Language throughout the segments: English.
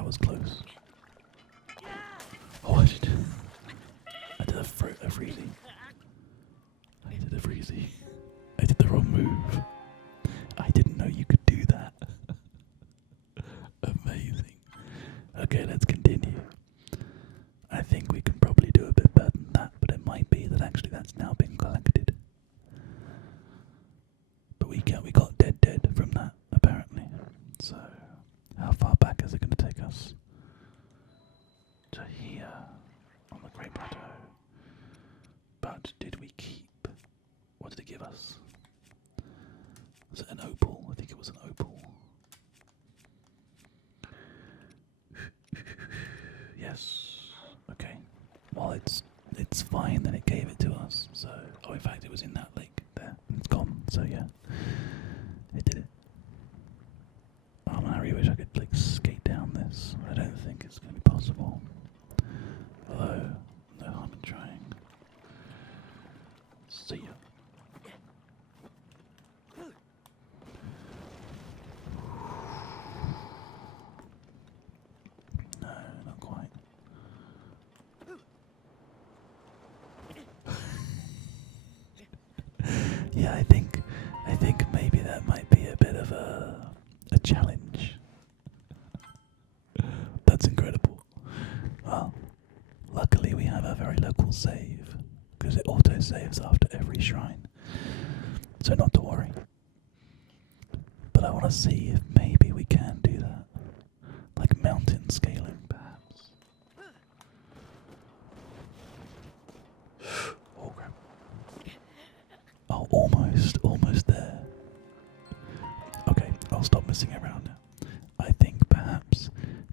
that was close. Oh, I did a freezy. I did a freezy. I did the wrong move. I didn't know you could do that. Amazing. Okay, let's continue. I think we can probably do a bit better than that, but it might be that actually that's now been collected. But we got dead from that, apparently. So, how far back is it going to take us? To here, on the Great Plateau. But did we keep? What did it give us? Was it an opal? I think it was an opal. Yes. Okay. Well, it's fine that it gave it to us. So, oh, in fact, it was in that lake there. It's gone. So yeah, it did it. Oh man, I really wish I could like skate down this. I don't think it's going to be possible. Although, no harm in trying. See ya. No, not quite. Yeah, I think maybe that might be a bit of a challenge. That's incredible. Well, luckily we have a very local save, because it auto-saves after every shrine. So not to worry. But I want to see if maybe we can do that. Like mountain scaling, perhaps. Oh crap. Oh, almost there. Okay, I'll stop messing around now. I think perhaps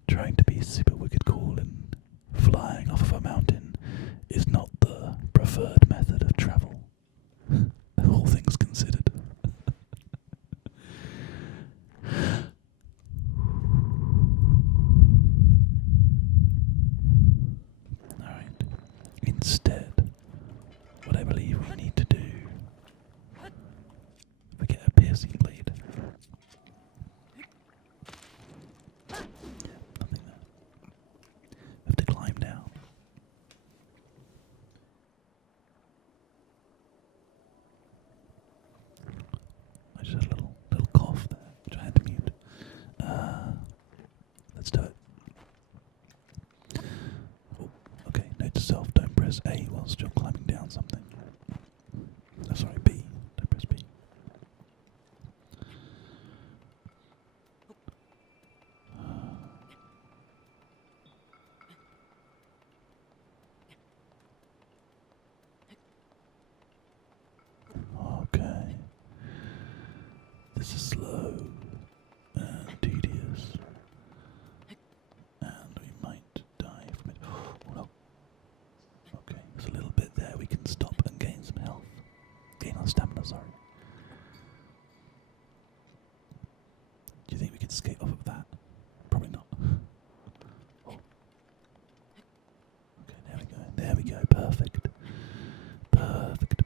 trying to be super wicked cool and flying off of a mountain is not the preferred method of travel. All things considered. Alright. Instead, what I believe we need to do, if we get a piercing blade. Yeah, nothing there. We have to climb down. I just had a little cough there, which I had to mute. Let's do it. Oh, okay, note to self, don't press A whilst you're climbing down something. Oh, sorry, B. Don't press B. Okay. This is slow and tedious. And we might die from it. Oh no. Okay, there's a little bit there we can stop and gain some health. Gain our stamina, sorry. Do you think we could skate off of that? Probably not. Oh. Okay, there we go. There we go. Perfect. Perfect.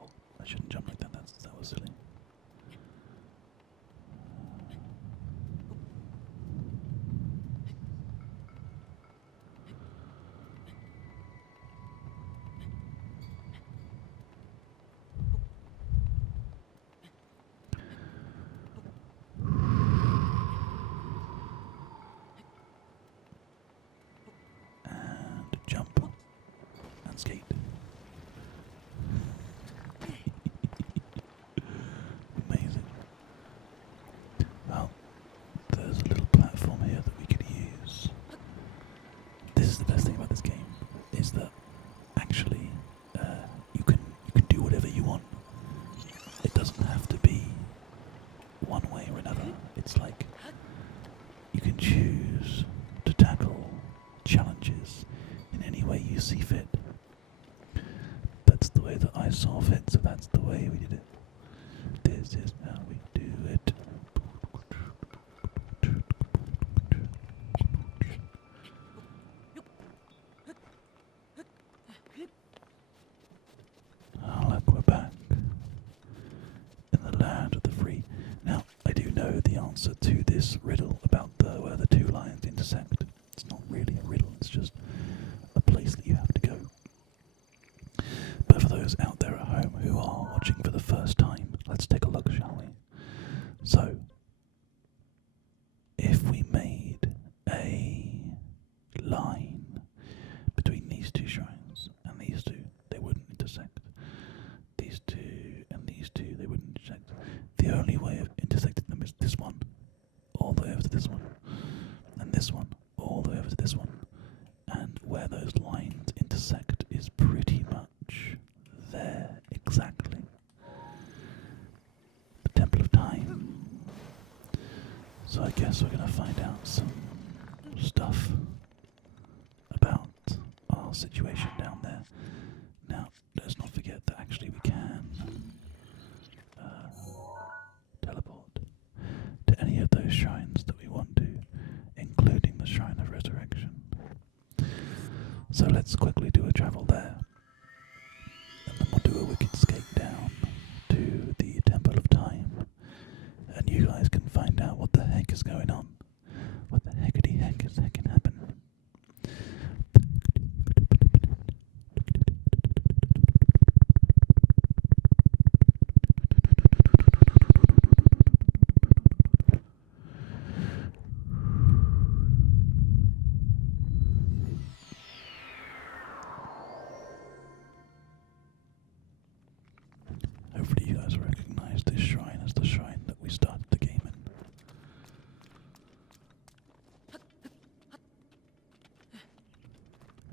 Oh, I shouldn't jump like that. That was silly. And jump and skate. Amazing. Well, there's a little platform here that we could use. This is the best thing about this game, is that actually you can do whatever you want. It doesn't have to be one way or another. It's like you can choose to tackle challenges in any way you see fit. That's the way that I saw fit, so that's the way we did it. This is how we do it. Oh, look, we're back in the land of the free. Now, I do know the answer to this this riddle about where the two lines intersect. It's not really a riddle, it's just a place that you have to go. But for those out there at home who are watching for the first time, let's take a look, shall we? So, if we made a line between these two shrines and these two, they wouldn't intersect. These two and these two, they wouldn't intersect. The only way of intersecting them is this one, all the way over to this one, and this one, all the way over to this one. And where those lines intersect is pretty much there, exactly. The Temple of Time. So I guess we're going to find out some stuff about our situation down there. Now, let's not forget that actually we can teleport to any of those shrines that we want to, including the Shrine of Resurrection. So let's quickly do a travel there, and then we'll do a wicked skate down to the Temple of Time, and you guys can find out what the heck is going on. What the heckity heck is heckin' happening? Hopefully you guys recognize this shrine as the shrine that we started the game in.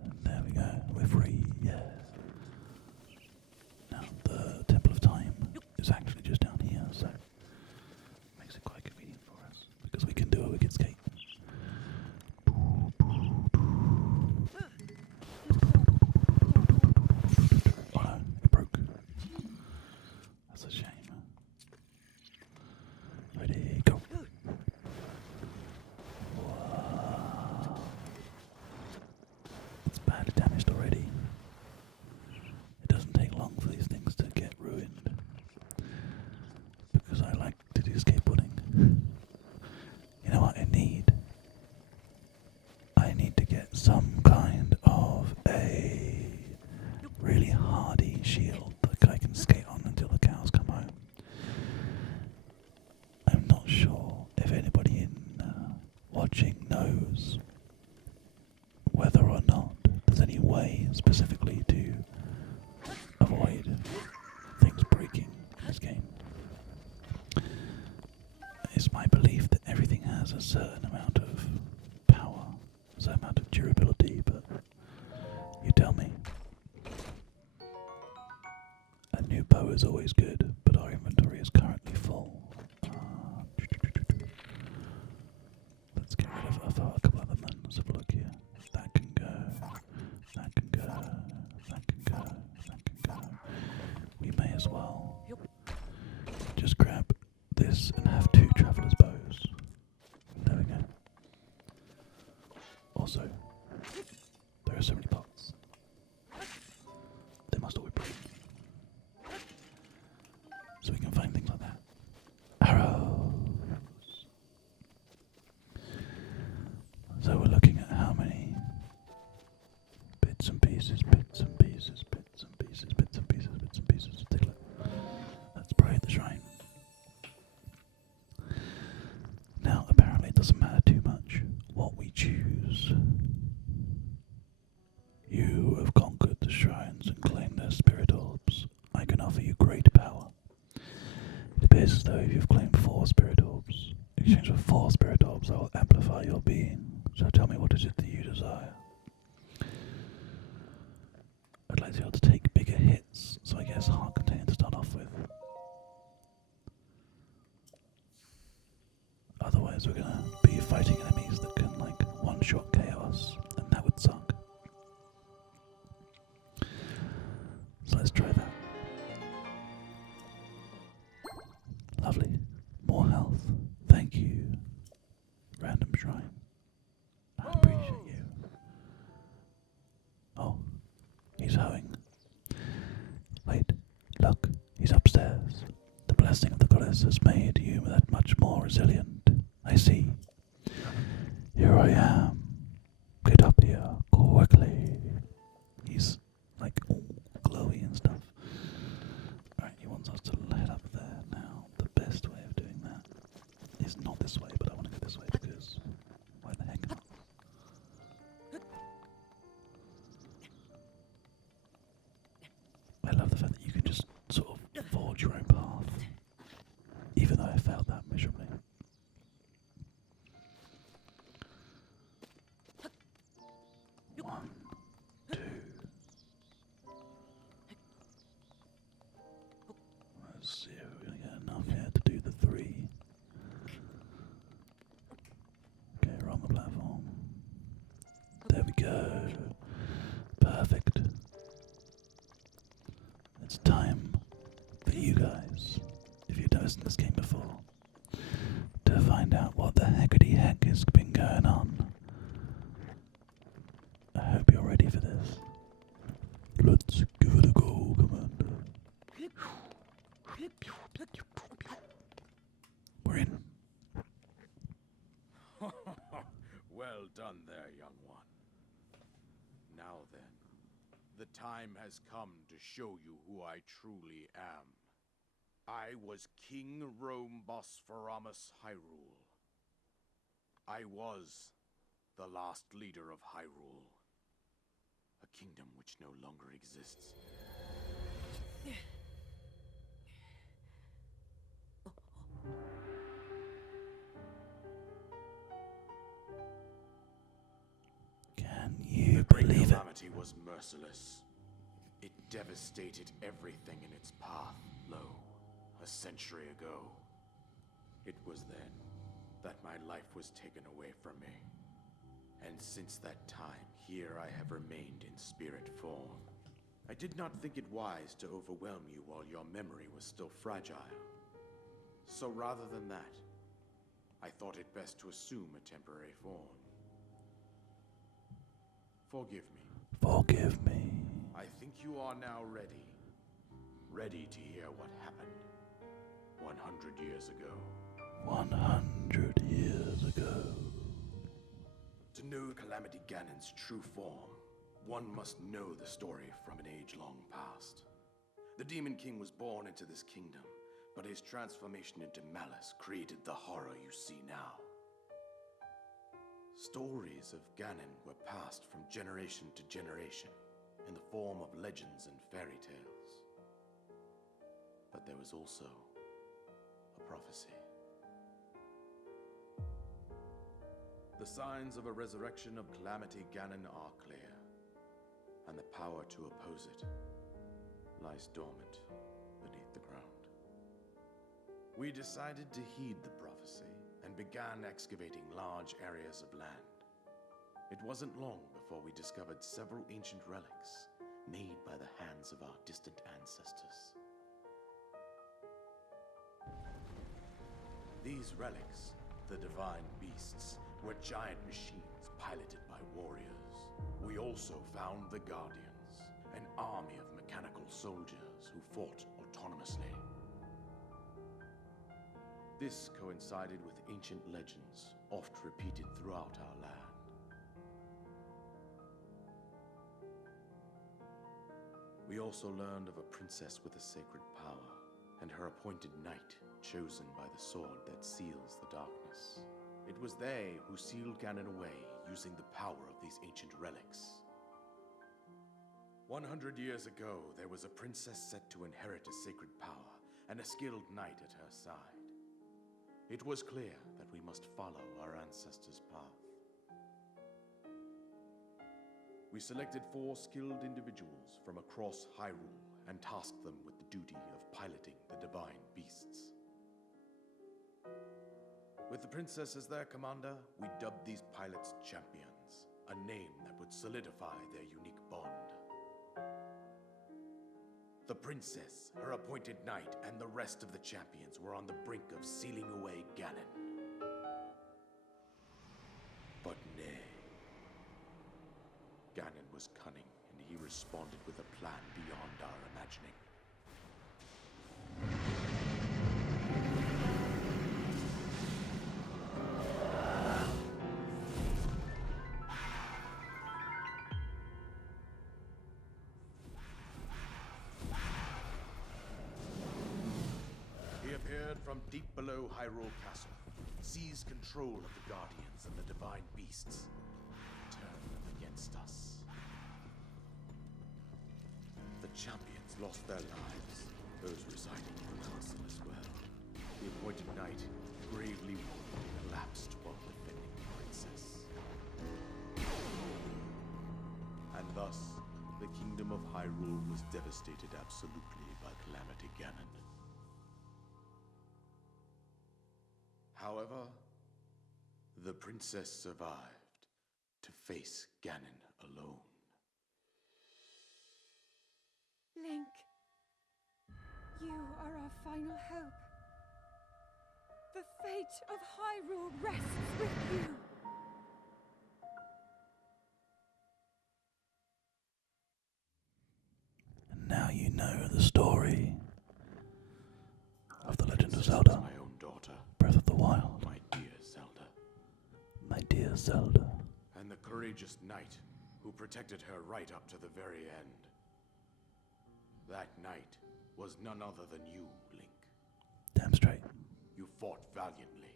And there we go, we're free, yeah. Now the Temple of Time is actually just down here, so it makes it quite convenient for us, because we can do a wicked skate. Oh no, it broke. That's a shame. Ready, go. Wow. It's badly damaged already. It doesn't take long for these things to get ruined, because I like to do skateboarding. You know what I need? I need to get some kind of a really hardy shield that I can skate on until the cows come home. I'm not sure if anybody in watching knows whether or not there's any way specifically to avoid things breaking in this game. It's my belief that everything has a certain amount of power, a certain amount of durability, but you tell me. A new bow is always good, but our inventory is currently full. Let's get rid of a couple of them then. Let's have a look here. That can go. That can go. That can go. That can go. We may as well just grab this and have two traveller's bows. There we go. Also, there are so many pots. They must all be broken. So we can find things like that. Arrows. So we're looking at how many bits and pieces, bits and pieces, bits and pieces, bits and pieces, bits and pieces. Take a look. Let's pray at the shrine. Now apparently it doesn't matter too much what we choose. You have conquered the shrines and claimed their spirit orbs. I can offer you great power. It appears as though you've claimed 4 spirit orbs. In exchange for 4 spirit orbs, I will amplify your being. So tell me, what is it that you desire? I'd like to be able to take bigger hits, so I guess heart container to start off with. Otherwise we're gonna be fighting enemies that can like one-shot chaos, and that would suck. So let's try that. Lovely. More health. Thank you. Random shrine. I appreciate you. Oh, he's hoeing. Wait, look, he's upstairs. The blessing of the goddess has made you that much more resilient. I see. Here I am. Get up here quickly. He's like all glowy and stuff. Right, he wants us to head up there now. The best way of doing that is not this way, but I want to go this way because why the heck not? I love the fact that you can just sort of forge your own path, even though I failed that miserably. One, two. Let's see if we're going to get enough here to do the 3. Okay, we're on the platform. There we go. Perfect. It's time for you guys, if you've noticed this game before, to find out what the heckity heck has been going on. I hope you're ready for this. Let's give it a go, Commander. We're in. Well done there, young one. Now then, the time has come to show you who I truly am. I was King Rome Bosphorus Hyrule. I was the last leader of Hyrule, a kingdom which no longer exists. Can you The great believe it? calamity was merciless. It devastated everything in its path, a century ago. It was then that my life was taken away from me. And since that time, here I have remained in spirit form. I did not think it wise to overwhelm you while your memory was still fragile. So rather than that, I thought it best to assume a temporary form. Forgive me. Forgive me. I think you are now ready. Ready to hear what happened 100 years ago. 100 years ago. To know Calamity Ganon's true form, one must know the story from an age long past. The Demon King was born into this kingdom, but his transformation into malice created the horror you see now. Stories of Ganon were passed from generation to generation in the form of legends and fairy tales. But there was also a prophecy. The signs of a resurrection of Calamity Ganon are clear, and the power to oppose it lies dormant beneath the ground. We decided to heed the prophecy and began excavating large areas of land. It wasn't long before we discovered several ancient relics made by the hands of our distant ancestors. These relics, the divine beasts, were giant machines piloted by warriors. We also found the Guardians, an army of mechanical soldiers who fought autonomously. This coincided with ancient legends, oft repeated throughout our land. We also learned of a princess with a sacred power, and her appointed knight, chosen by the sword that seals the darkness. It was they who sealed Ganon away using the power of these ancient relics. 100 years ago, there was a princess set to inherit a sacred power, and a skilled knight at her side. It was clear that we must follow our ancestors' path. We selected 4 skilled individuals from across Hyrule and tasked them with the duty of piloting the divine beasts. With the princess as their commander, we dubbed these pilots champions, a name that would solidify their unique bond. The princess, her appointed knight, and the rest of the champions were on the brink of sealing away Ganon. But nay. Ganon was cunning, and he responded with a plan beyond our imagining. deep below Hyrule Castle, seize control of the Guardians and the Divine Beasts. Turn them against us. The champions lost their lives, those residing in the castle as well. The appointed knight, bravely wounded, collapsed while defending the princess. And thus, the kingdom of Hyrule was devastated absolutely by Calamity Ganon. However, the princess survived to face Ganon alone. Link, you are our final hope. The fate of Hyrule rests with you. And now you know the story of the Legend of Princess Zelda, was my own daughter, Breath of the Wild, my dear Zelda, my dear Zelda. and the courageous knight who protected her right up to the very end. That knight was none other than you, Link. Damn straight. You fought valiantly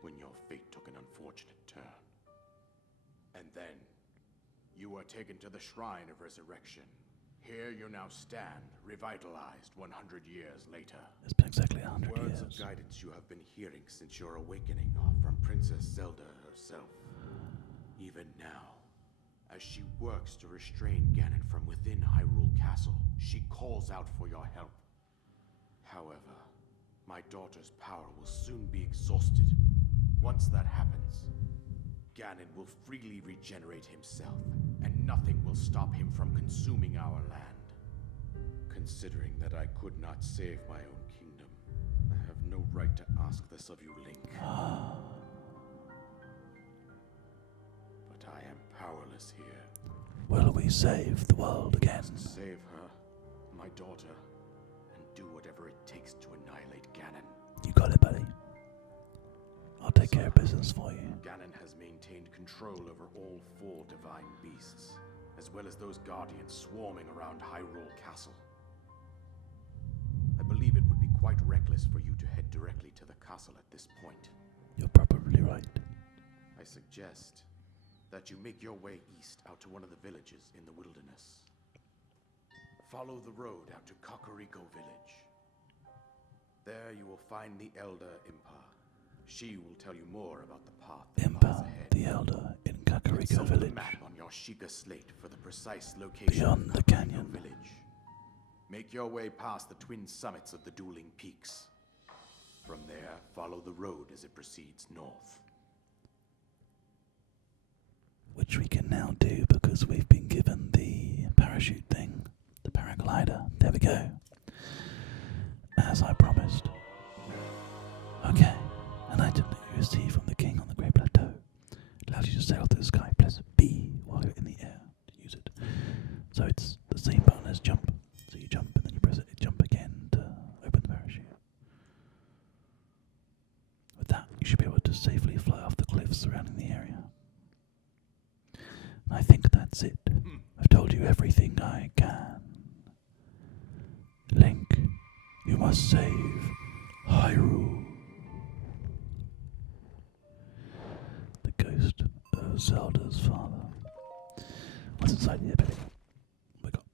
when your fate took an unfortunate turn. And then, you were taken to the Shrine of Resurrection. Here you now stand, revitalized 100 years later. It's been exactly 100 Words years. of guidance you have been hearing since your awakening are from Princess Zelda herself. Even now, as she works to restrain Ganon from within Hyrule Castle, she calls out for your help. However, my daughter's power will soon be exhausted. Once that happens, Ganon will freely regenerate himself, and nothing will stop him from consuming our land. Considering that I could not save my own kingdom, I have no right to ask this of you, Link. But I am powerless here. Will we save the world again? Save her, my daughter, and do whatever it takes to annihilate Ganon. You got it, buddy. I'll take care of business for you. Ganon has maintained control over all 4 divine beasts, as well as those guardians swarming around Hyrule Castle. I believe it would be quite reckless for you to head directly to the castle at this point. You're probably right. I suggest that you make your way east out to one of the villages in the wilderness. Follow the road out to Kakariko Village. There you will find the Elder Impa. She will tell you more about the path that lies Impa, ahead. the Elder, in Kakariko Consult the Village, map on your Sheikah slate for the precise location beyond of the Kakariko canyon. Village. Make your way past the twin summits of the dueling peaks. From there, follow the road as it proceeds north. Which we can now do because we've been given the parachute thing, the paraglider. There we go. As I promised. Okay, an item that you receive from the king on the Great Plateau allows you to sail through the sky. Press B while you're in the air to use it. So it's the same button as jump. So you jump and then you press it, jump again to open the parachute. With that, you should be able to safely fly off the cliffs surrounding the area. I think that's it. I've told you everything I can. Link, you must save Hyrule. The ghost of Zelda's father. What's inside here, baby? We got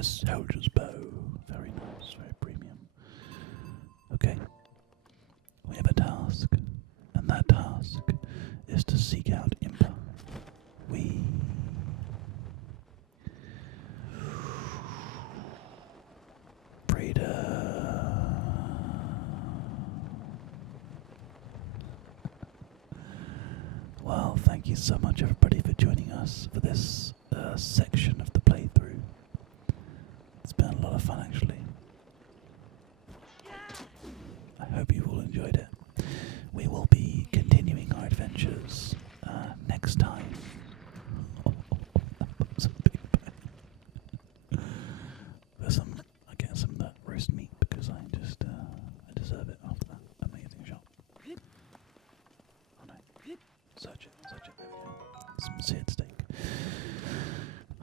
a soldier's bow. Very nice, very premium. Okay. We have a task, and that task is to seek out Impa. Well, thank you so much everybody for joining us for this section of the playthrough. It's been a lot of fun actually. I hope you all enjoyed it. We will be continuing our adventures next time. I get some of that roast meat because I deserve it after that amazing shot. Oh no. Search it, there we go. Some seared steak.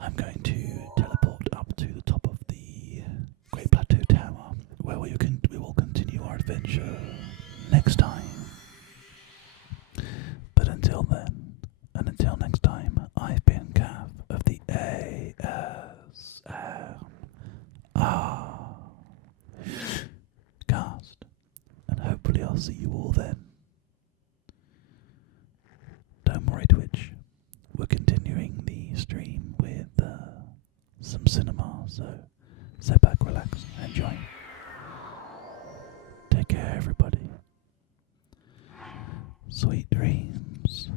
I'm going to teleport up to the top of the Great I'll see you all then. Don't worry, Twitch. We're continuing the stream with some cinema, so sit back, relax, enjoy. Take care, everybody. Sweet dreams.